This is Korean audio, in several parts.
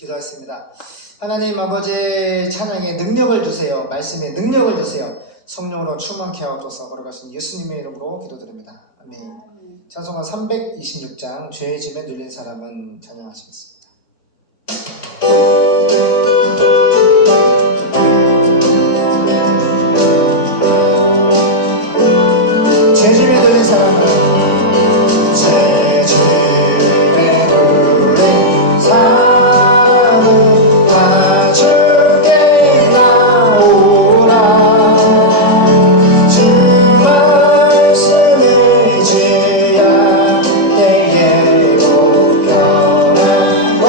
기도하겠습니다. 하나님 아버지의 찬양에 능력을 주세요. 말씀에 능력을 주세요. 성령으로 충만케 하옵소서. 걸어가신 예수님의 이름으로 기도드립니다. 아멘. 찬송가 326장 죄의 짐에 눌린 사람은 찬양하시겠습니다. 죄 짐에 눌린 사람은 죄 짐에 눌린 사람은 다 주께 나오라. 주 말씀을 지야 때에 곧 변한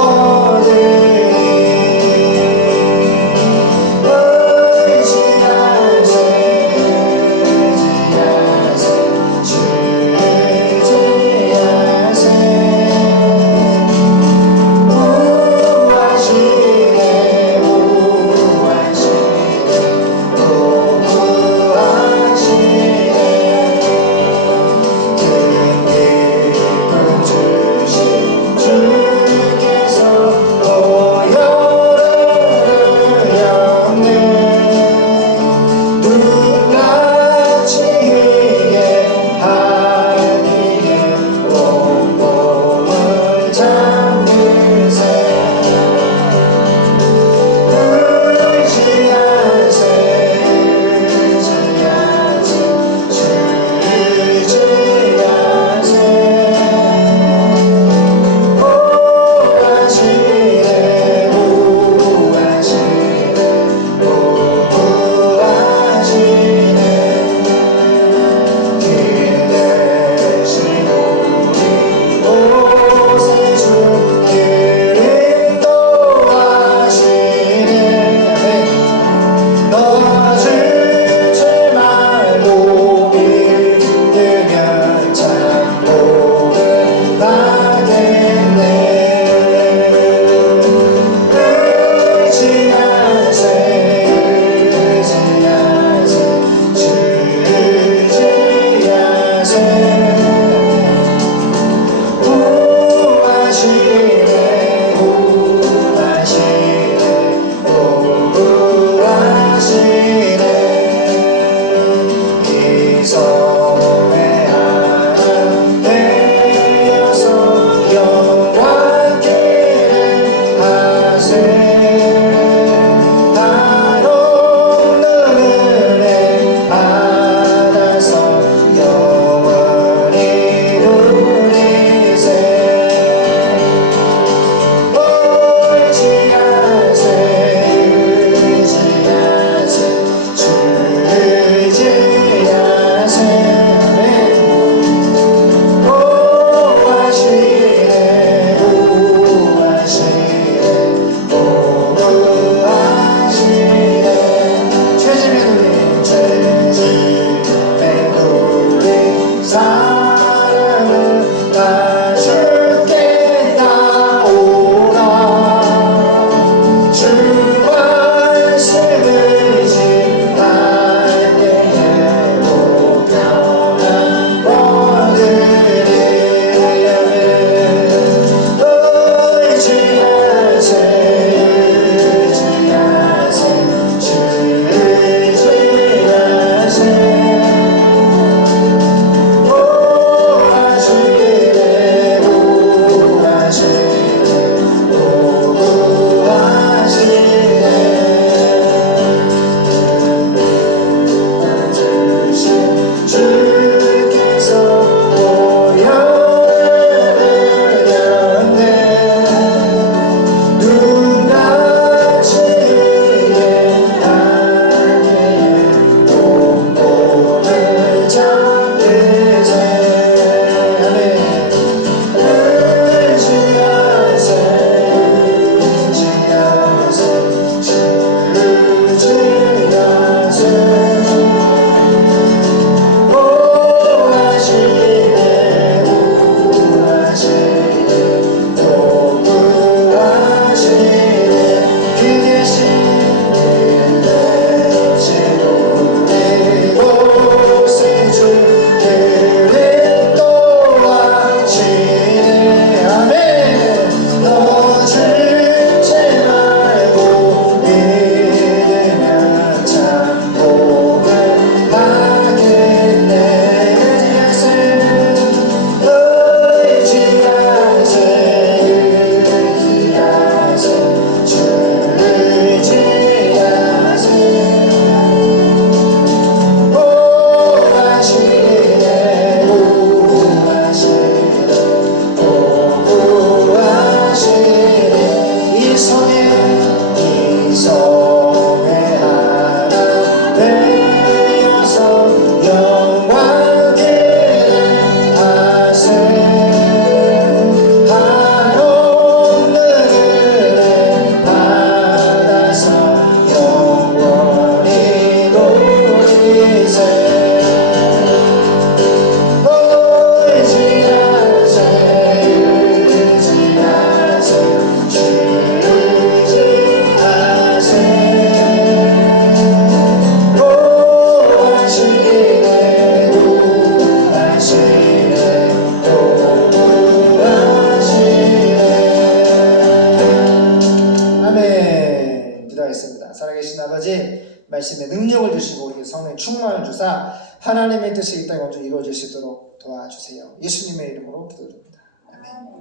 살아계신 아버지, 말씀에 능력을 주시고 우리에게 성령의 충만을 주사 하나님의 뜻이 이 땅에 온전히 이루어질 수 있도록 도와주세요. 예수님의 이름으로 기도드립니다. 아멘.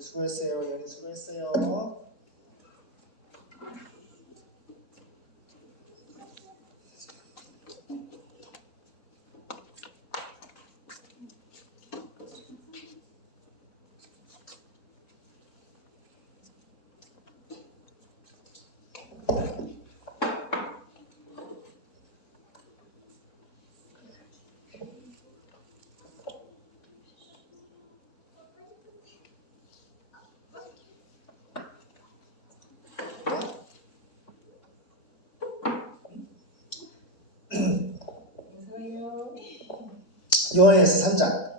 수고했어요. 연희 수고했어요. 요한일서 3장,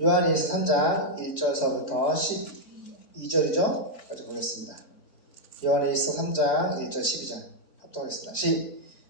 요한일서 3장 1절서부터 12절이죠? 까지 보겠습니다. 요한일서 3장 1절 12절 합독하겠습니다.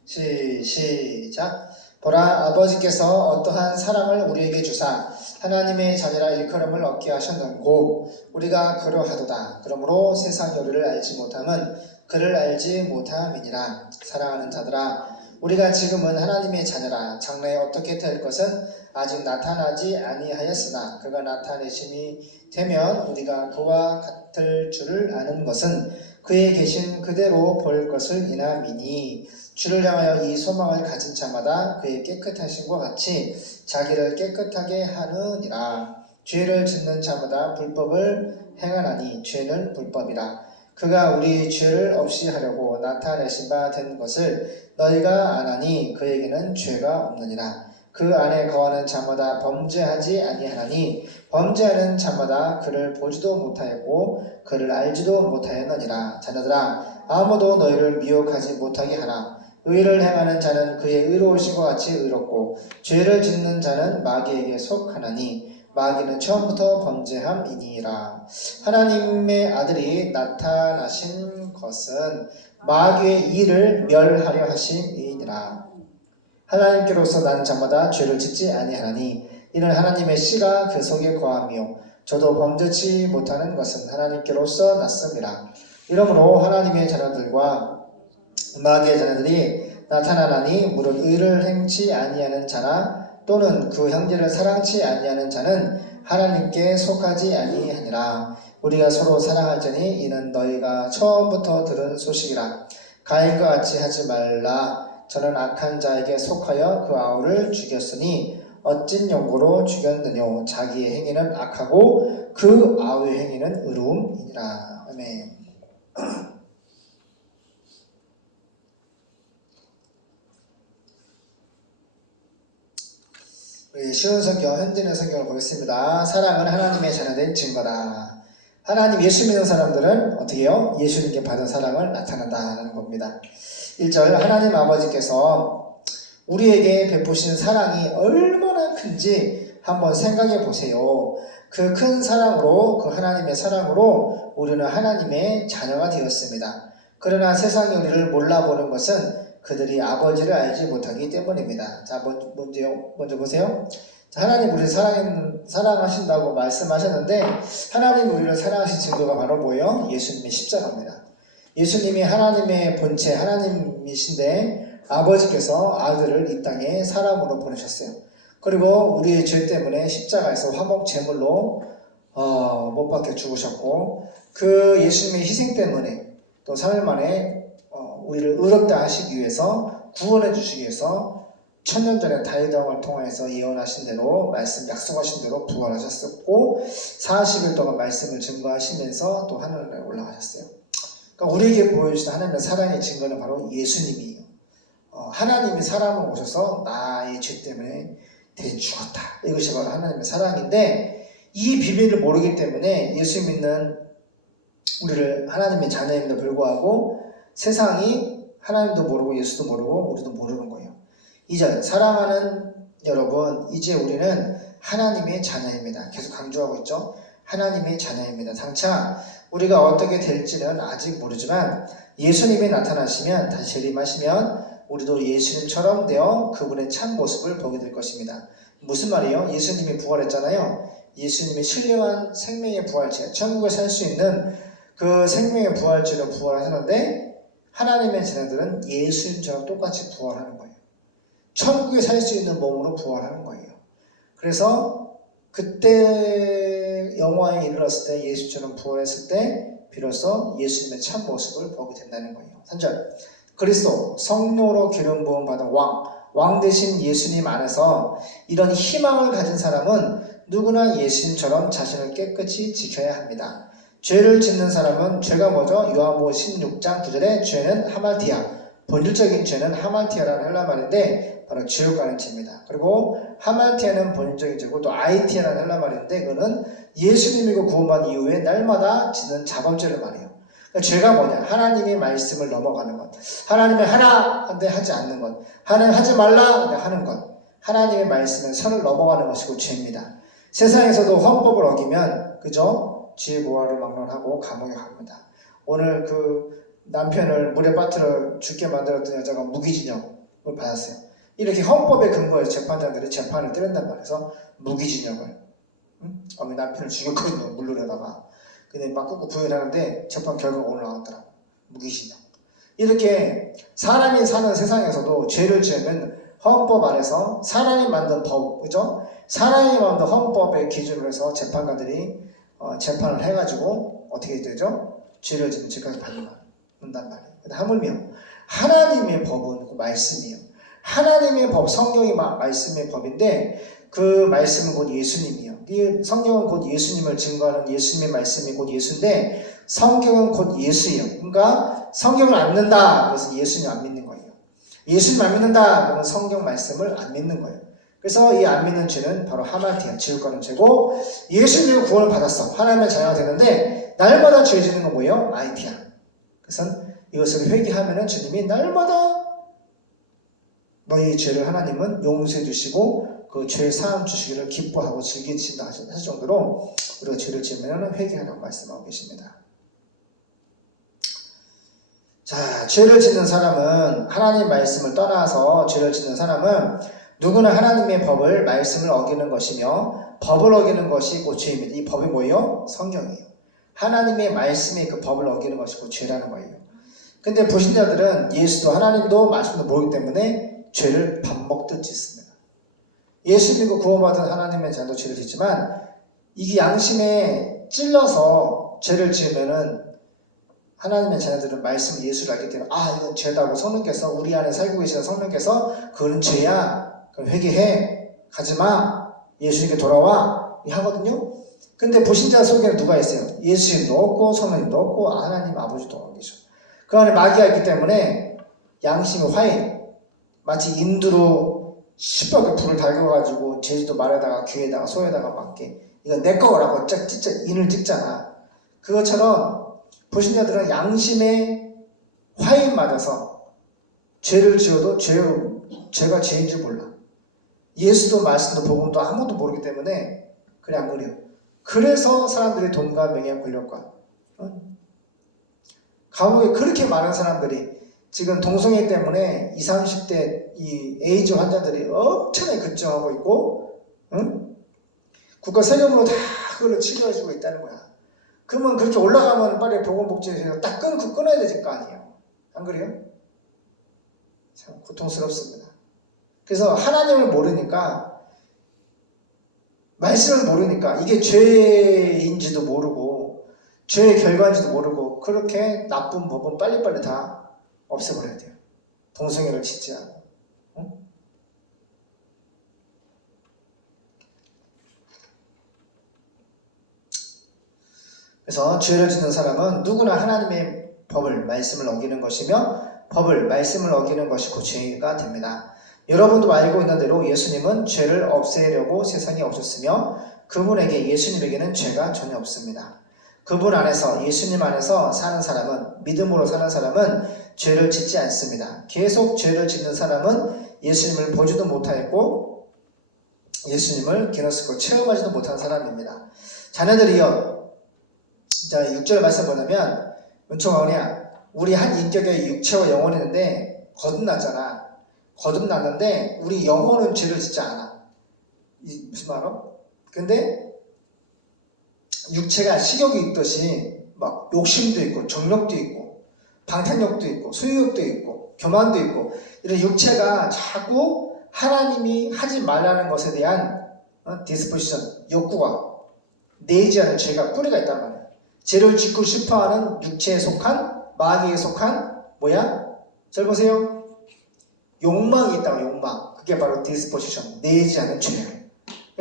시작. 보라, 아버지께서 어떠한 사랑을 우리에게 주사 하나님의 자녀라 일컬음을 얻게 하셨는고 우리가 그러하도다. 그러므로 세상이 우리를 알지 못함은 그를 알지 못함이니라. 사랑하는 자들아, 우리가 지금은 하나님의 자녀라. 장래에 어떻게 될 것은 아직 나타나지 아니하였으나 그가 나타내심이 되면 우리가 그와 같을 줄을 아는 것은 그에 계신 그대로 볼 것을 이남이니 주를 향하여 이 소망을 가진 자마다 그의 깨끗하심과 같이 자기를 깨끗하게 하느니라. 죄를 짓는 자마다 불법을 행하나니 죄는 불법이라. 그가 우리 죄를 없이 하려고 나타내신 바 된 것을 너희가 아나니 그에게는 죄가 없느니라. 그 안에 거하는 자마다 범죄하지 아니하나니 범죄하는 자마다 그를 보지도 못하였고 그를 알지도 못하였느니라. 자녀들아, 아무도 너희를 미혹하지 못하게 하라. 의를 행하는 자는 그의 의로우심과 같이 의롭고 죄를 짓는 자는 마귀에게 속하나니 마귀는 처음부터 범죄함이니라. 하나님의 아들이 나타나신 것은 마귀의 일을 멸하려 하심이니라. 하나님께로서 난 자마다 죄를 짓지 아니하나니 이는 하나님의 씨가 그 속에 거하며 저도 범죄치 못하는 것은 하나님께로서 났습니다. 이러므로 하나님의 자녀들과 마귀의 자녀들이 나타나나니 무릇 의를 행치 아니하는 자나 또는 그 형제를 사랑치 아니하는 자는 하나님께 속하지 아니하니라. 우리가 서로 사랑할지니 이는 너희가 처음부터 들은 소식이라. 가인과 같이 하지 말라. 저는 악한 자에게 속하여 그 아우를 죽였으니 어찐 용고로 죽였느뇨. 자기의 행위는 악하고 그 아우의 행위는 의로움이니라. 아멘. 우리 쉬운 성경, 현진의 성경을 보겠습니다. 사랑은 하나님의 자녀된 증거다. 하나님 예수 믿는 사람들은 어떻게 해요? 예수님께 받은 사랑을 나타낸다는 겁니다. 1절, 하나님 아버지께서 우리에게 베푸신 사랑이 얼마나 큰지 한번 생각해 보세요. 그 큰 사랑으로, 그 하나님의 사랑으로 우리는 하나님의 자녀가 되었습니다. 그러나 세상이 우리를 몰라보는 것은 그들이 아버지를 알지 못하기 때문입니다. 자, 먼저 보세요. 자, 하나님 우리를 사랑하신다고 말씀하셨는데 하나님 우리를 사랑하신 증거가 바로 뭐예요? 예수님의 십자가입니다. 예수님이 하나님의 본체, 하나님이신데 아버지께서 아들을 이 땅에 사람으로 보내셨어요. 그리고 우리의 죄 때문에 십자가에서 화목 제물로 못 박혀 죽으셨고 그 예수님의 희생 때문에 또 3일 만에 우리를 의롭다 하시기 위해서 구원해 주시기 위해서 천년 전에 다윗 왕을 통해서 예언하신 대로 약속하신 대로 부활하셨었고 40일 동안 말씀을 증거하시면서 또 하늘에 올라가셨어요. 그러니까 우리에게 보여주신 하나님의 사랑의 증거는 바로 예수님이에요. 하나님이 사람을 오셔서 나의 죄 때문에 대신 죽었다. 이것이 바로 하나님의 사랑인데 이 비밀을 모르기 때문에 예수 믿는 우리를 하나님의 자녀임에도 불구하고 세상이 하나님도 모르고 예수도 모르고 우리도 모르는 거예요. 2절, 사랑하는 여러분, 이제 우리는 하나님의 자녀입니다. 계속 강조하고 있죠. 하나님의 자녀입니다. 장차 우리가 어떻게 될지는 아직 모르지만 예수님이 나타나시면 다시 재림하시면 우리도 예수님처럼 되어 그분의 참 모습을 보게 될 것입니다. 무슨 말이에요? 예수님이 부활했잖아요. 예수님의 신령한 생명의 부활체, 천국에 살 수 있는 그 생명의 부활주로 부활하셨는데 하나님의 자녀들은 예수님처럼 똑같이 부활하는 거예요. 천국에 살 수 있는 몸으로 부활하는 거예요. 그래서 그때 영화에 이르렀을 때 예수처럼 부활했을 때 비로소 예수님의 참 모습을 보게 된다는 거예요. 3절 그리스도 성령으로 기름 부음 받은 왕 대신 예수님 안에서 이런 희망을 가진 사람은 누구나 예수님처럼 자신을 깨끗이 지켜야 합니다. 죄를 짓는 사람은 죄가 뭐죠? 요한복음 16장 9절에 죄는 하말티아, 본질적인 죄는 하말티아라는 헬라 말인데 바로 지옥 가는 죄입니다. 그리고 하말티아는 본질적인 죄고 또 아이티아라는 헬라 말인데 그거는 예수님이고 구원받은 이후에 날마다 짓는 자범죄를 말해요. 그러니까 죄가 뭐냐? 하나님의 말씀을 넘어가는 것. 하나님의 하라 한데 하지 않는 것. 하나님 하지 말라 한데 하는 것. 하나님의 말씀에 선을 넘어가는 것이고 죄입니다. 세상에서도 헌법을 어기면 그저 지혜고하를 막론하고 감옥에 갑니다. 오늘 그 남편을 물에 빠뜨려 죽게 만들었던 여자가 무기징역을 받았어요. 이렇게 헌법에 근거해서 재판장들이 재판을 때린단 말이에서 무기징역을 남편을 죽였거든요. 물놀이하다가. 근데 막 끄고 부인하는데 재판 결과가 오늘 나왔더라고. 무기징역. 이렇게 사람이 사는 세상에서도 죄를 지으면 헌법 안에서 사람이 만든 법, 그죠? 사람이 만든 헌법의 기준으로 해서 재판관들이 재판을 해가지고 어떻게 되죠? 죄를 지은 죄까지 받는단 말이에요. 근데 하물며 하나님의 법은 그 말씀이에요. 하나님의 법, 성경이 말씀의 법인데 그 말씀은 곧 예수님이에요. 이 성경은 곧 예수님을 증거하는 예수님의 말씀이 곧 예수인데 성경은 곧 예수예요. 그러니까 성경을 안 믿는다. 그래서 예수님 안 믿는 거예요. 예수님 안 믿는다. 그러면 성경 말씀을 안 믿는 거예요. 그래서 이 안 믿는 죄는 바로 하말티아, 지옥 가는 죄고 예수님을 구원을 받았어. 하나님의 자녀가 되는데 날마다 죄 짓는 건 뭐예요? 아이티아. 그래서 이것을 회개하면 주님이 날마다 너희 죄를 하나님은 용서해 주시고 그 죄 사함 주시기를 기뻐하고 즐기신다 하실 정도로 우리가 죄를 지으면 회개하라고 말씀하고 계십니다. 자, 죄를 짓는 사람은 하나님 말씀을 떠나서 죄를 짓는 사람은 누구나 하나님의 법을 말씀을 어기는 것이며 법을 어기는 것이 곧 죄입니다. 이 법이 뭐예요? 성경이에요. 하나님의 말씀이 그 법을 어기는 것이 곧 죄라는 거예요. 근데 불신자들은 예수도 하나님도 말씀도 모르기 때문에 죄를 밥 먹듯 짓습니다. 예수 믿고 구원받은 하나님의 자녀도 죄를 짓지만 이게 양심에 찔러서 죄를 지으면은 하나님의 자녀들은 말씀 예수를 알기 때문에 이건 죄다고 성령께서 우리 안에 살고 계시는 성령께서 그건 죄야. 그럼 회개해. 가지마. 예수님께 돌아와. 하거든요. 근데 불신자 속에는 누가 있어요? 예수님도 없고 성령님도 없고 하나님 아버지도 안 계셔. 그 안에 마귀가 있기 때문에 양심이 화해. 마치 인두로 시뻘게 불을 달궈가지고 제주도 말에다가 귀에다가 소에다가 맞게 이거 내 거라고 진짜 인을 찍잖아. 그것처럼 불신자들은 양심에 화인 맞아서 죄를 지어도 죄가 죄인 줄 몰라. 예수도 말씀도 복음도 아무도 모르기 때문에 그래 안 그래요. 그래서 사람들이 돈과 명예 권력과 감옥에 그렇게 많은 사람들이 지금 동성애 때문에 20, 30대 이 에이즈 환자들이 엄청나게 급증하고 있고 국가 세금으로 다 그걸로 치료해주고 있다는 거야. 그러면 그렇게 올라가면 빨리 보건복지에서 딱 끊어야 될 거 아니에요. 안 그래요? 참 고통스럽습니다. 그래서 하나님을 모르니까 말씀을 모르니까 이게 죄인지도 모르고 죄의 결과인지도 모르고 그렇게 나쁜 법은 빨리빨리 다 없애버려야 돼요. 동성애를 짓지 않고. 그래서 죄를 짓는 사람은 누구나 하나님의 법을, 말씀을 어기는 것이며 법을, 말씀을 어기는 것이 곧 죄가 됩니다. 여러분도 알고 있는 대로 예수님은 죄를 없애려고 세상에 오셨으며 그분에게 예수님에게는 죄가 전혀 없습니다. 그분 안에서 예수님 안에서 사는 사람은 믿음으로 사는 사람은 죄를 짓지 않습니다. 계속 죄를 짓는 사람은 예수님을 보지도 못하였고 예수님을 기너스고 체험하지도 못한 사람입니다. 자녀들이여 자 6절 말씀 보면 은총아 은혜야 우리 한 인격의 육체와 영혼이 있는데 거듭났잖아. 거듭났는데 우리 영혼은 죄를 짓지 않아. 무슨 말이야? 근데 육체가 식욕이 있듯이 막 욕심도 있고 정욕도 있고 방탕욕도 있고 소유욕도 있고 교만도 있고 이런 육체가 자꾸 하나님이 하지 말라는 것에 대한 디스포지션, 욕구가 내지 않은 죄가 뿌리가 있단 말이에요. 죄를 짓고 싶어하는 육체에 속한 마귀에 속한 뭐야? 잘 보세요. 욕망이 있다고 욕망. 그게 바로 디스포지션, 내지 않은 죄예요.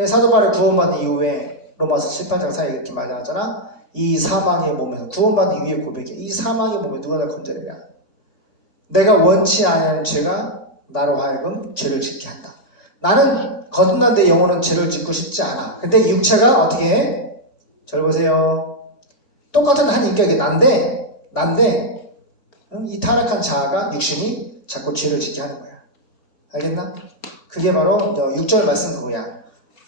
사도 바울이 구원받은 이후에 로마서 7, 8장 사이에 이렇게 말하잖아. 이 사망의 몸에서 구원받은 이후의 고백이야. 이 사망의 몸에 누가 날 건져내랴. 내가 원치 않는 죄가 나로 하여금 죄를 짓게 한다. 나는 거듭난 내 영혼은 죄를 짓고 싶지 않아. 근데 육체가 어떻게 해? 잘 보세요. 똑같은 한 인격이 난데 이 타락한 자아가 육신이 자꾸 죄를 짓게 하는 거야. 알겠나? 그게 바로 6절 말씀 그거야.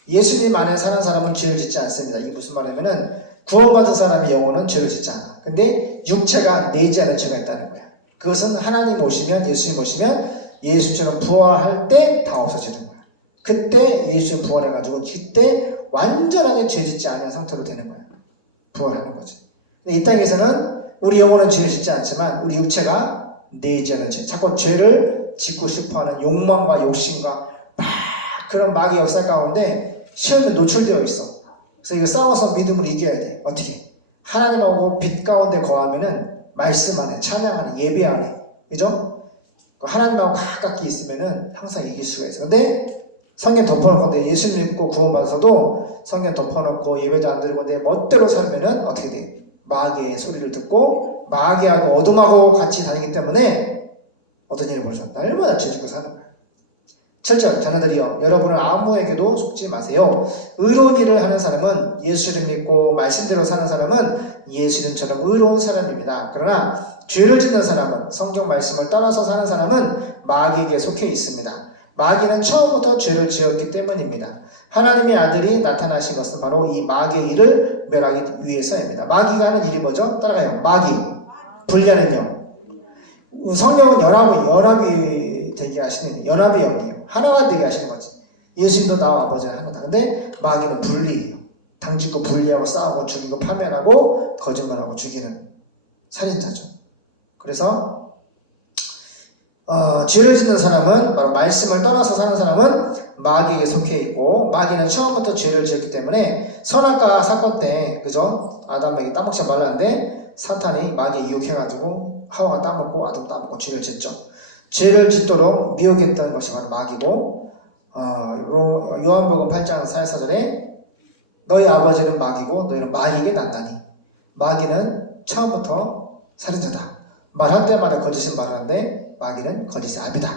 예수님 안에 사는 사람은 죄를 짓지 않습니다. 이게 무슨 말이냐면은 구원받은 사람의 영혼은 죄를 짓지 않아. 근데 육체가 내지 않은 죄가 있다는 거야. 그것은 하나님 오시면, 예수님 오시면 예수처럼 부활할 때 다 없어지는 거야. 그때 예수님 부활해가지고 그때 완전하게 죄 짓지 않은 상태로 되는 거야. 부활하는 거지. 근데 이 땅에서는 우리 영혼은 죄를 짓지 않지만 우리 육체가 내지 않은 죄, 자꾸 죄를 짓고 싶어하는 욕망과 욕심과 막 그런 마귀의 역사 가운데 시험에 노출되어 있어. 그래서 이거 싸워서 믿음으로 이겨야 돼. 어떻게? 하나님하고 빛 가운데 거하면은 말씀 안에, 찬양 안에, 예배 안에, 그죠? 하나님하고 가깝게 있으면은 항상 이길 수가 있어. 근데 성경 덮어놓고 예수 믿고 구원받아서도 성경 덮어놓고 예배도 안 드리고 내 멋대로 살면은 어떻게 돼? 마귀의 소리를 듣고 마귀하고 어둠하고 같이 다니기 때문에 어떤 일이 벌어져? 날마다 죄 짓고 사는 거야. 7절 자녀들이여 여러분은 아무에게도 속지 마세요. 의로운 일을 하는 사람은 예수를 믿고 말씀대로 사는 사람은 예수님처럼 의로운 사람입니다. 그러나 죄를 짓는 사람은 성경 말씀을 떠나서 사는 사람은 마귀에게 속해 있습니다. 마귀는 처음부터 죄를 지었기 때문입니다. 하나님의 아들이 나타나신 것은 바로 이 마귀의 일을 멸하기 위해서입니다. 마귀가 하는 일이 뭐죠? 따라가요. 마귀 분리하는 영. 성령은 연합이 되게 하시는 연합의 영이에요. 하나가 되게 하시는 거지. 예수님도 나와 아버지는 하나다. 근데 마귀는 분리해요. 당짓고 분리하고 싸우고 죽이고 파멸하고 거짓말하고 죽이는 살인자죠. 그래서 죄를 짓는 사람은 바로 말씀을 떠나서 사는 사람은 마귀에게 속해 있고 마귀는 처음부터 죄를 지었기 때문에 선악과 사건 때 그죠? 아담에게 따먹지 말라는데 사탄이 마귀에 유혹해가지고 하와가 따먹고 아담 따먹고 죄를 짓죠. 죄를 짓도록 미혹했던 것이 바로 마귀고 요한복음 8장 44절에 너희 아버지는 마귀고 너희는 마귀에게 난다니. 마귀는 처음부터 살인자다. 말할 때마다 거짓을 말하는데 마귀는 거짓의 아비다.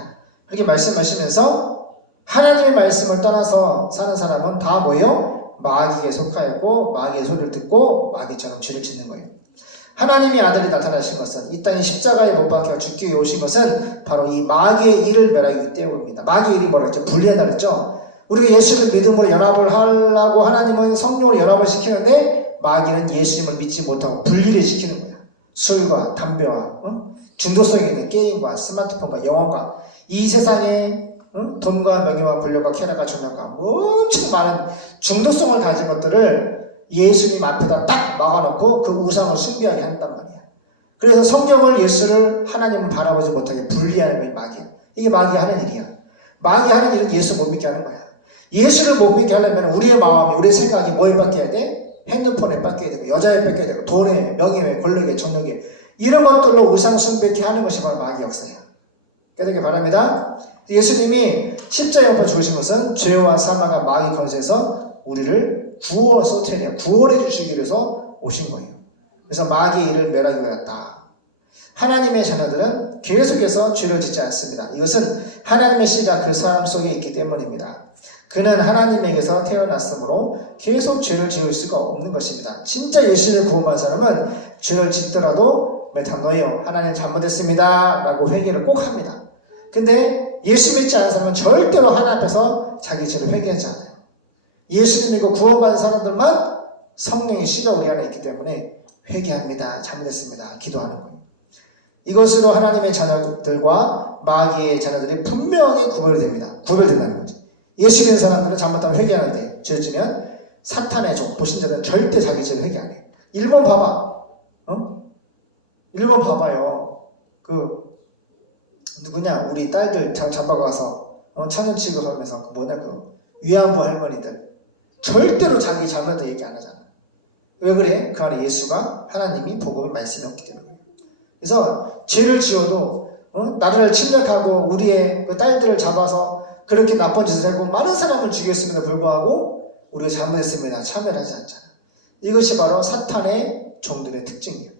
그렇게 말씀하시면서 하나님의 말씀을 떠나서 사는 사람은 다 뭐예요? 마귀에 속하였고 마귀의 소리를 듣고 마귀처럼 죄를 짓는 거예요. 하나님의 아들이 나타나신 것은 이 땅에 십자가에 못 박혀 죽기 위해 오신 것은 바로 이 마귀의 일을 멸하기 때문입니다. 마귀의 일이 뭐라 했죠? 분리한다 그랬죠? 우리가 예수를 믿음으로 연합을 하려고 하나님은 성령으로 연합을 시키는데 마귀는 예수님을 믿지 못하고 분리를 시키는 거야. 술과 담배와 중독성 있는 게임과 스마트폰과 영화가 이 세상에 돈과 명예와 권력과 쾌락과 조명과 엄청 많은 중독성을 가진 것들을 예수님 앞에다 딱 막아놓고 그 우상을 숭배하게 한단 말이야. 그래서 성경을 예수를 하나님을 바라보지 못하게 분리하는 게 마귀야. 이게 마귀 하는 일이야. 마귀 하는 일은 예수 못 믿게 하는 거야. 예수를 못 믿게 하려면 우리의 마음이 우리의 생각이 뭐에 뺏겨야 돼? 핸드폰에 뺏겨야 되고 여자에 뺏겨야 되고 돈에 명예에 권력에 정력에 이런 것들로 우상 숭배케 하는 것이 바로 마귀 역사야. 깨닫기 바랍니다. 예수님이 십자가에 못 박혀 죽으신 것은 죄와 사망과 마귀 권세에서 우리를 구원해 주시기 위해서 오신 거예요. 그래서 마귀의 일을 멸하기 위하였다. 하나님의 자녀들은 계속해서 죄를 짓지 않습니다. 이것은 하나님의 씨가 그 사람 속에 있기 때문입니다. 그는 하나님에게서 태어났으므로 계속 죄를 지을 수가 없는 것입니다. 진짜 예수를 구원받은 사람은 죄를 짓더라도 메타노이요 하나님 잘못했습니다 라고 회개를 꼭 합니다. 근데 예수 믿지 않은 사람은 절대로 하나님 앞에서 자기 죄를 회개하지 않아요. 예수를 믿고 구원받은 사람들만 성령의 씨가 우리 안에 있기 때문에 회개합니다. 잘못했습니다. 기도하는 거예요. 이것으로 하나님의 자녀들과 마귀의 자녀들이 분명히 구별된다는 거죠. 예수 믿는 사람들은 잘못하면 회개하는데 죄 지면 사탄의 종, 보신자들은 절대 자기 죄를 회개 안 해. 일본 봐봐. 일본 봐봐요. 그 누구냐 우리 딸들 잡아가서 청년 취급하면서 그 위안부 할머니들 절대로 자기 잘못을 얘기 안 하잖아. 왜 그래? 그 안에 예수가 하나님이 복음의 말씀이 없기 때문에. 그래서 죄를 지어도 나라를 침략하고 우리의 그 딸들을 잡아서 그렇게 나쁜 짓을 하고 많은 사람을 죽였음에도 불구하고 우리가 잘못했음에도 참여를 하지 않잖아. 이것이 바로 사탄의 종들의 특징이에요.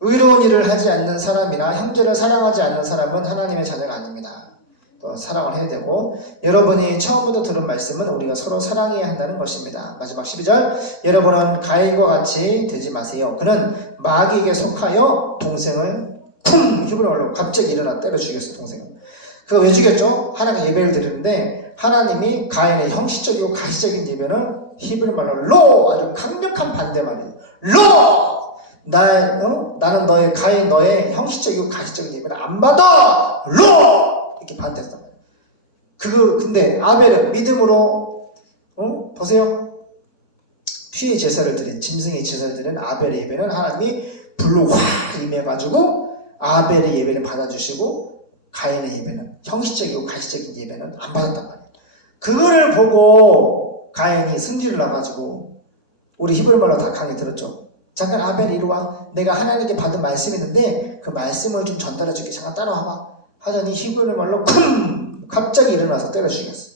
의로운 일을 하지 않는 사람이나 형제를 사랑하지 않는 사람은 하나님의 자녀가 아닙니다. 또 사랑을 해야 되고, 여러분이 처음부터 들은 말씀은 우리가 서로 사랑해야 한다는 것입니다. 마지막 12절, 여러분은 가인과 같이 되지 마세요. 그는 마귀에게 속하여 동생을 쿵 히브리어로 갑자기 일어나 때려 죽였어요. 동생을. 그거 왜 죽였죠? 하나님께 예배를 드리는데 하나님이 가인의 형식적이고 가시적인 예배는 히브리 말로 로, 아주 강력한 반대말이에요. 로! 나는 너의 가인 너의 형식적이고 가시적인 예배를 안 받아! 로! 이렇게 반대했단 말이에요. 근데 아벨은 믿음으로 보세요. 피의 제사를 드린 짐승의 제사를 드린 아벨의 예배는 하나님이 불로 확 임해가지고 아벨의 예배를 받아주시고 가인의 예배는 형식적이고 가시적인 예배는 안 받았단 말이에요. 그거를 보고 가인이 승질을 나가지고 우리 히브리 말로 다 강의 들었죠. 잠깐 아벨 이리 와. 내가 하나님께 받은 말씀이 있는데 그 말씀을 좀 전달해 줄게. 잠깐 따라와봐. 하더니 히브리 말로 쿵! 갑자기 일어나서 때려 죽였어.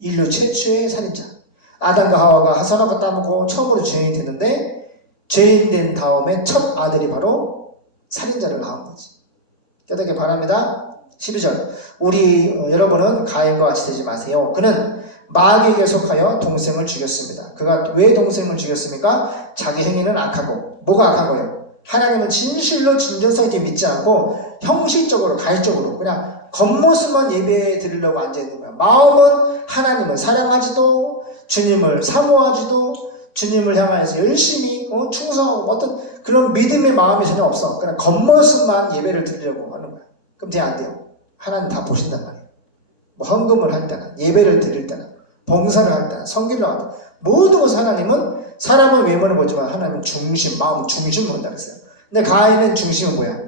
인류 최초의 살인자. 아담과 하와가 하선하고 따먹고 처음으로 죄인이 됐는데 죄인 된 다음에 첫 아들이 바로 살인자를 낳은 거지. 깨닫기 바랍니다. 12절. 여러분은 가인과 같이 되지 마세요. 그는 마귀에게 속하여 동생을 죽였습니다. 그가 왜 동생을 죽였습니까? 자기 행위는 악하고. 뭐가 악한 거예요? 하나님은 진실로 진정성 있게 믿지 않고 형식적으로 가시적으로 그냥 겉모습만 예배 드리려고 앉아있는 거야. 마음은 하나님을 사랑하지도 주님을 사모하지도 주님을 향해서 열심히 충성하고 어떤 그런 믿음의 마음이 전혀 없어. 그냥 겉모습만 예배를 드리려고 하는 거야. 그럼 돼 안 돼요? 하나님 다 보신단 말이에요. 뭐 헌금을 할 때나 예배를 드릴 때나 봉사를 할 때나 성기를 할 때나 모든 것을 하나님은 사람은 외모를 보지만 하나님은 중심, 마음 중심을 본다 그랬어요. 근데 가인은 중심은 뭐야?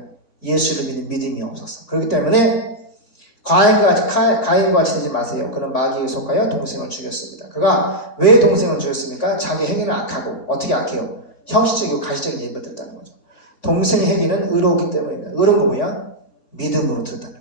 예수를 믿는 믿음이 없었어. 그렇기 때문에 가인과 같이 되지 마세요. 그는 마귀에 속하여 동생을 죽였습니다. 그가 왜 동생을 죽였습니까? 자기 행위는 악하고. 어떻게 악해요? 형식적이고 가시적인 예배를 드렸다는 거죠. 동생의 행위는 의로웠기 때문입니다. 의로운 거 뭐야? 믿음으로 드렸다는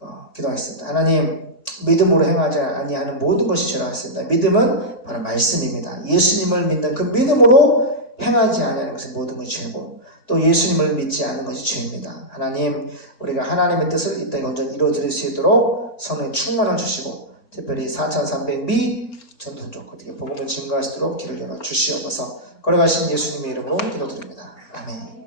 거예요. 기도하겠습니다. 하나님, 믿음으로 행하지 아니하는 모든 것이 죄라 했습니다. 믿음은 바로 말씀입니다. 예수님을 믿는 그 믿음으로 행하지 아니하는 것은 모든 것이 죄고 또 예수님을 믿지 않는 것이 죄입니다. 하나님, 우리가 하나님의 뜻을 이 땅에 온전히 이루어드릴 수 있도록 성령의 충만을 주시고 특별히 4300미 전통적 어떻게 복음을 증거할 수 있도록 길을 열어 주시옵소서. 걸어가신 예수님의 이름으로 기도드립니다. 아멘.